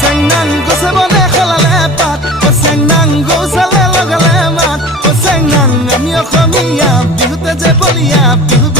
চেংনাং গছে বনে খেলালে পাত চেংনাং গৌচালে লগালে মাত চেংনাং আমি অসমীয়া বিহুতে যে বলিয়া বিহু